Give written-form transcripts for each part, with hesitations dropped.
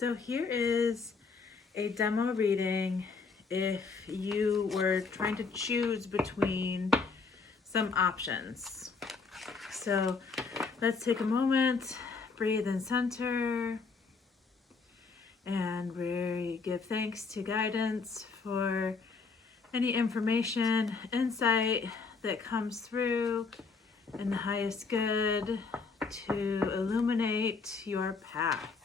So here is a demo reading if you were trying to choose between some options. So let's take a moment, breathe and center, and we give thanks to guidance for any information, insight that comes through in the highest good to illuminate your path.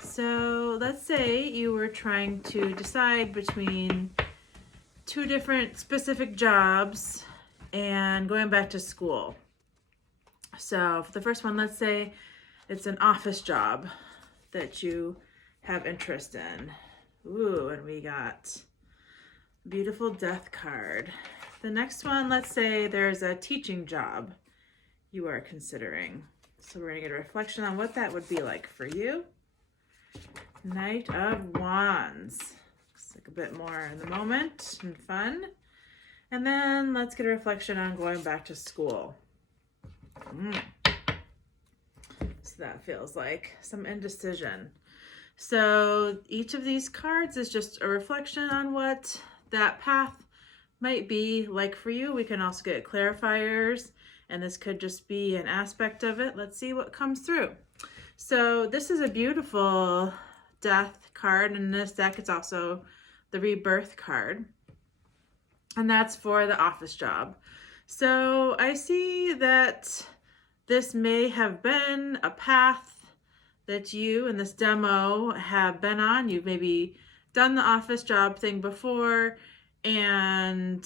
So let's say you were trying to decide between two different specific jobs and going back to school. So for the first one, let's say it's an office job that you have interest in. Ooh, and we got beautiful death card. The next one, let's say there's a teaching job you are considering. So we're gonna get a reflection on what that would be like for you. Knight of Wands. Looks like a bit more in the moment and fun. And then let's get a reflection on going back to school. So that feels like some indecision. So each of these cards is just a reflection on what that path might be like for you. We can also get clarifiers, and this could just be an aspect of it. Let's see what comes through. So this is a beautiful death card. In this deck, it's also the rebirth card, and that's for the office job. So I see that this may have been a path that you in this demo have been on. You've maybe done the office job thing before, and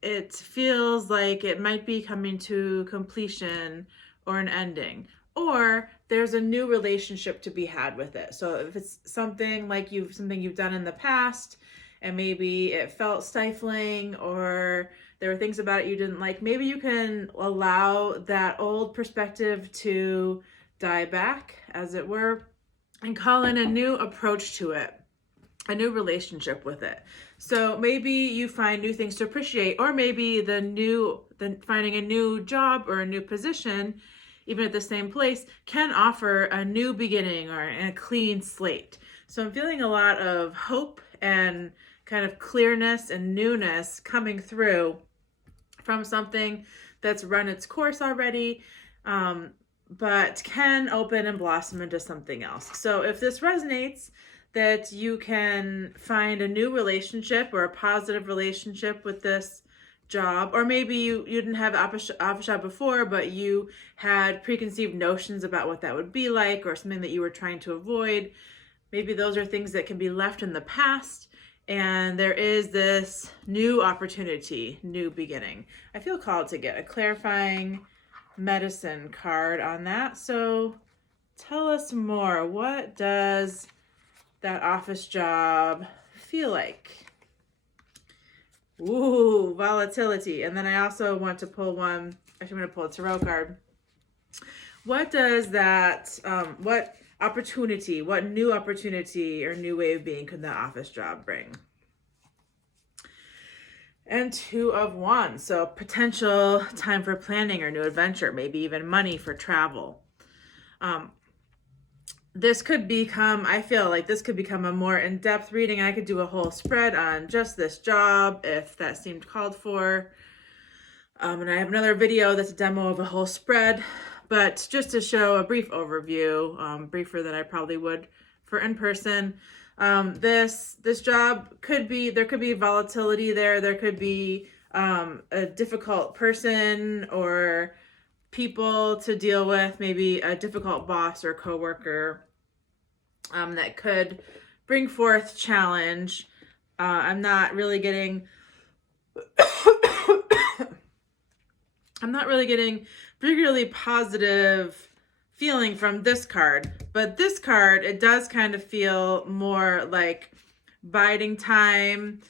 it feels like it might be coming to completion or an ending, or there's a new relationship to be had with it. So if it's something like something you've done in the past and maybe it felt stifling, or there were things about it you didn't like, maybe you can allow that old perspective to die back, as it were, and call in a new approach to it, a new relationship with it. So maybe you find new things to appreciate, or maybe finding a new job or a new position, even at the same place, can offer a new beginning or a clean slate. So I'm feeling a lot of hope and kind of clearness and newness coming through from something that's run its course already, but can open and blossom into something else. So if this resonates, that you can find a new relationship or a positive relationship with this job, or maybe you didn't have office job before, but you had preconceived notions about what that would be like, or something that you were trying to avoid. Maybe those are things that can be left in the past, and there is this new opportunity, new beginning. I feel called to get a clarifying medicine card on that. So tell us more. What does that office job feel like? Ooh, volatility. And then I also want to pull one. Actually, I'm going to pull a tarot card. What does that, what opportunity, what new opportunity or new way of being could that office job bring? And Two of Wands. So potential time for planning or new adventure, maybe even money for travel. This could become, I feel like this could become a more in-depth reading. I could do a whole spread on just this job if that seemed called for. And I have another video that's a demo of a whole spread, but just to show a brief overview, briefer than I probably would for in person. This job could be, there could be volatility there. There could be a difficult person or people to deal with, maybe a difficult boss or coworker that could bring forth challenge. I'm not really getting particularly positive feeling from this card, but this card, it does kind of feel more like biding time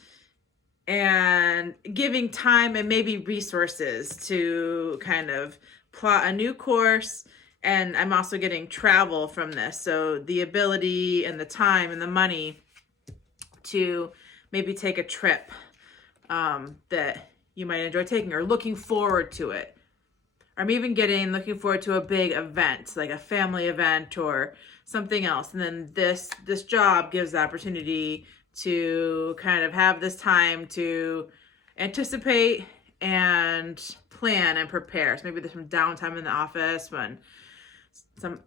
and giving time and maybe resources to kind of plot a new course. And I'm also getting travel from this. So the ability and the time and the money to maybe take a trip that you might enjoy taking, or looking forward to it, I'm even looking forward to a big event, like a family event or something else. And then this job gives the opportunity to kind of have this time to anticipate and plan and prepare. So maybe there's some downtime in the office when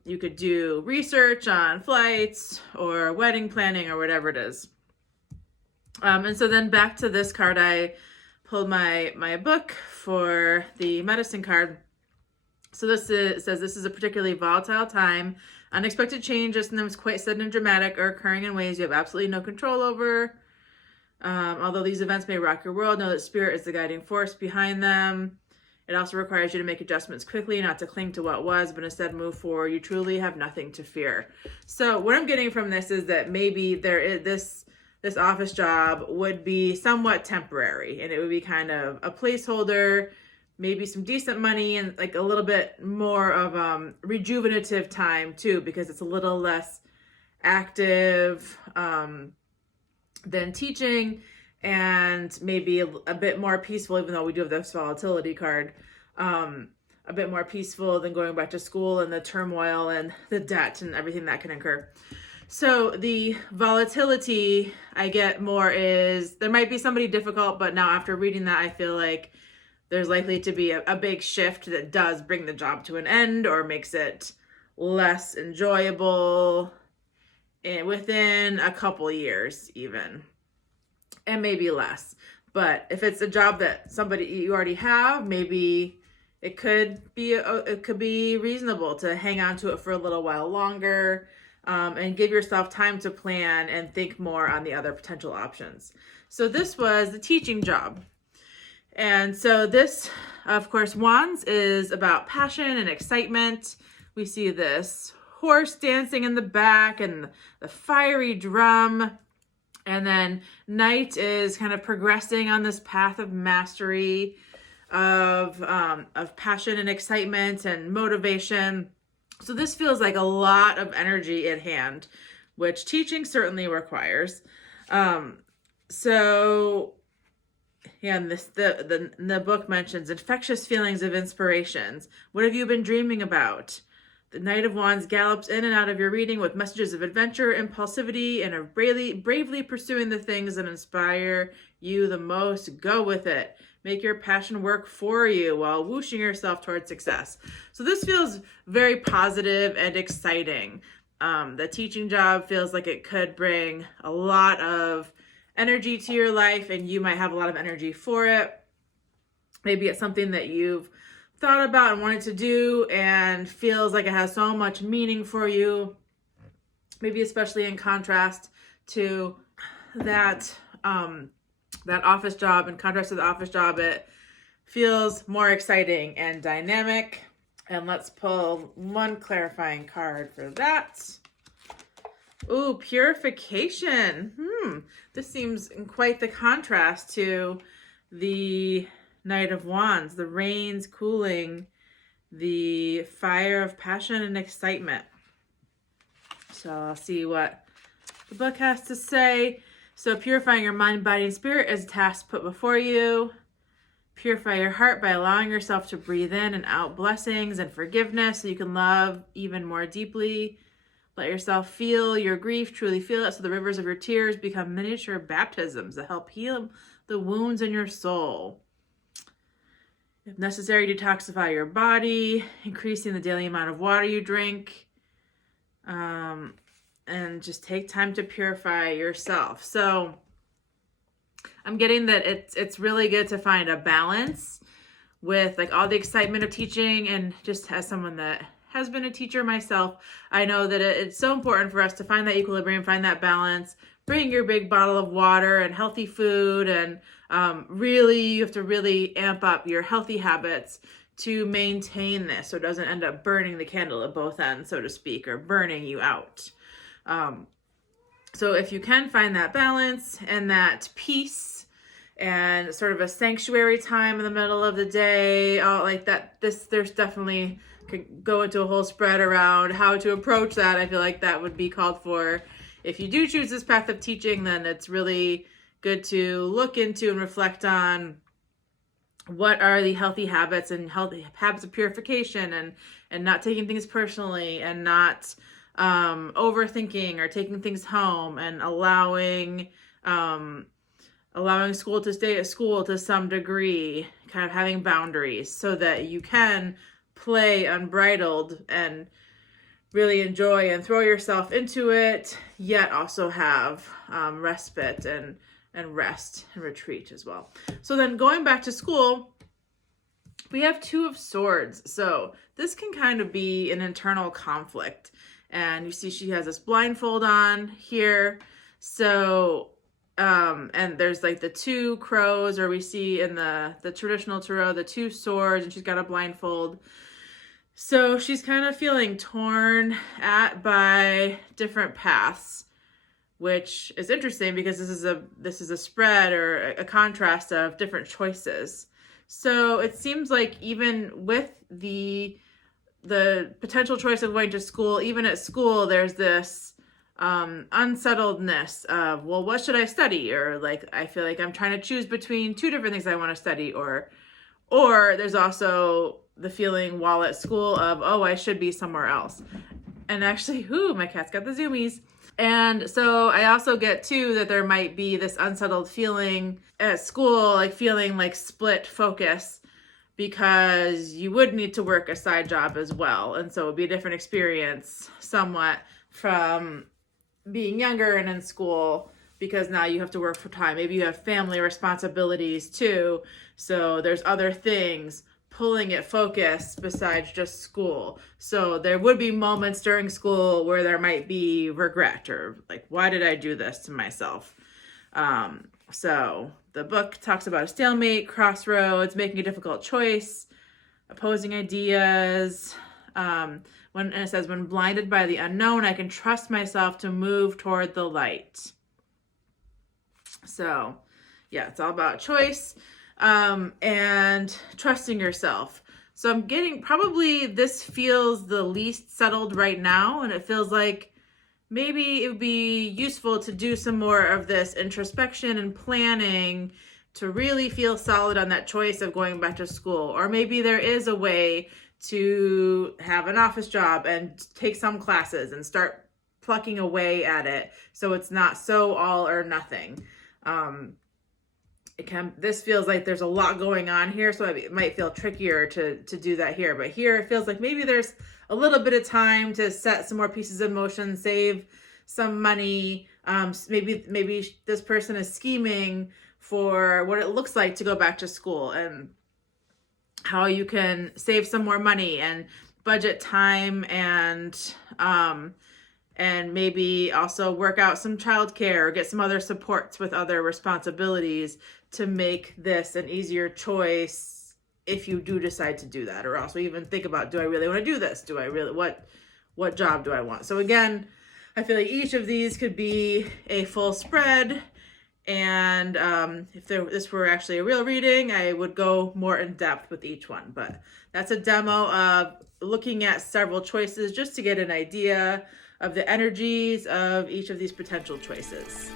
you could do research on flights or wedding planning or whatever it is. And so then back to this card, I pulled my book for the medicine card. So it says this is a particularly volatile time. Unexpected changes, sometimes quite sudden and dramatic, are occurring in ways you have absolutely no control over. Although these events may rock your world, know that spirit is the guiding force behind them. It also requires you to make adjustments quickly, not to cling to what was, but instead move forward. You truly have nothing to fear. So what I'm getting from this is that maybe this office job would be somewhat temporary, and it would be kind of a placeholder, maybe some decent money and like a little bit more of rejuvenative time too, because it's a little less active than teaching, and maybe a bit more peaceful, even though we do have this volatility card, a bit more peaceful than going back to school and the turmoil and the debt and everything that can occur. So the volatility I get more is there might be somebody difficult, but now after reading that, I feel like there's likely to be a big shift that does bring the job to an end or makes it less enjoyable within a couple years even, and maybe less. But if it's a job that somebody you already have, maybe it could be reasonable to hang on to it for a little while longer, and give yourself time to plan and think more on the other potential options. So this was the teaching job. And so this, of course, Wands is about passion and excitement. We see this horse dancing in the back and the fiery drum. And then Knight is kind of progressing on this path of mastery, of passion and excitement and motivation. So this feels like a lot of energy at hand, which teaching certainly requires. And the book mentions infectious feelings of inspirations. What have you been dreaming about? The Knight of Wands gallops in and out of your reading with messages of adventure, impulsivity, and of bravely pursuing the things that inspire you the most. Go with it. Make your passion work for you while whooshing yourself towards success. So this feels very positive and exciting. The teaching job feels like it could bring a lot of energy to your life, and you might have a lot of energy for it. Maybe it's something that you've thought about and wanted to do and feels like it has so much meaning for you. Maybe especially in contrast to that office job. In contrast to the office job, it feels more exciting and dynamic. And let's pull one clarifying card for that. Ooh, purification. This seems in quite the contrast to the Knight of Wands, the rains cooling, the fire of passion and excitement. So I'll see what the book has to say. So purifying your mind, body, and spirit is a task put before you. Purify your heart by allowing yourself to breathe in and out blessings and forgiveness so you can love even more deeply. Let yourself feel your grief, truly feel it, so the rivers of your tears become miniature baptisms that help heal the wounds in your soul. If necessary, detoxify your body, increasing the daily amount of water you drink, and just take time to purify yourself. So I'm getting that it's really good to find a balance with like all the excitement of teaching, and just as someone that has been a teacher myself, I know that it's so important for us to find that equilibrium, find that balance, bring your big bottle of water and healthy food, and really, you have to really amp up your healthy habits to maintain this so it doesn't end up burning the candle at both ends, so to speak, or burning you out. So if you can find that balance and that peace and sort of a sanctuary time in the middle of the day, like that, there's definitely could go into a whole spread around how to approach that. I feel like that would be called for. If you do choose this path of teaching, then it's really good to look into and reflect on what are the healthy habits and healthy habits of purification, and not taking things personally, and not overthinking or taking things home, and allowing school to stay at school to some degree, kind of having boundaries so that you can play unbridled and really enjoy and throw yourself into it, yet also have respite and rest and retreat as well. So then going back to school, we have Two of Swords. So this can kind of be an internal conflict. And you see she has this blindfold on here. So, and there's like the two crows, or we see in the traditional tarot, the two swords, and she's got a blindfold. So she's kind of feeling torn at by different paths, which is interesting because this is a spread or a contrast of different choices. So it seems like even with the potential choice of going to school, even at school, there's this unsettledness of, well, what should I study? Or like, I feel like I'm trying to choose between two different things I want to study, or there's also the feeling while at school of, oh, I should be somewhere else. And actually, my cat's got the zoomies. And so I also get too that there might be this unsettled feeling at school, like feeling like split focus, because you would need to work a side job as well. And so it would be a different experience somewhat from being younger and in school, because now you have to work for time. Maybe you have family responsibilities too. So there's other things pulling at focus besides just school. So there would be moments during school where there might be regret, or like, why did I do this to myself? So the book talks about a stalemate, crossroads, making a difficult choice, opposing ideas. And it says, when blinded by the unknown, I can trust myself to move toward the light. So yeah, it's all about choice. And trusting yourself. So I'm getting, probably this feels the least settled right now. And it feels like maybe it would be useful to do some more of this introspection and planning to really feel solid on that choice of going back to school. Or maybe there is a way to have an office job and take some classes and start plucking away at it, so it's not so all or nothing. This feels like there's a lot going on here, so it might feel trickier to do that here. But here it feels like maybe there's a little bit of time to set some more pieces in motion, save some money. Maybe this person is scheming for what it looks like to go back to school, and how you can save some more money and budget time, and maybe also work out some childcare or get some other supports with other responsibilities to make this an easier choice if you do decide to do that. Or also even think about, do I really want to do this? Do I really, what job do I want? So again, I feel like each of these could be a full spread. And if this were actually a real reading, I would go more in depth with each one. But that's a demo of looking at several choices just to get an idea of the energies of each of these potential choices.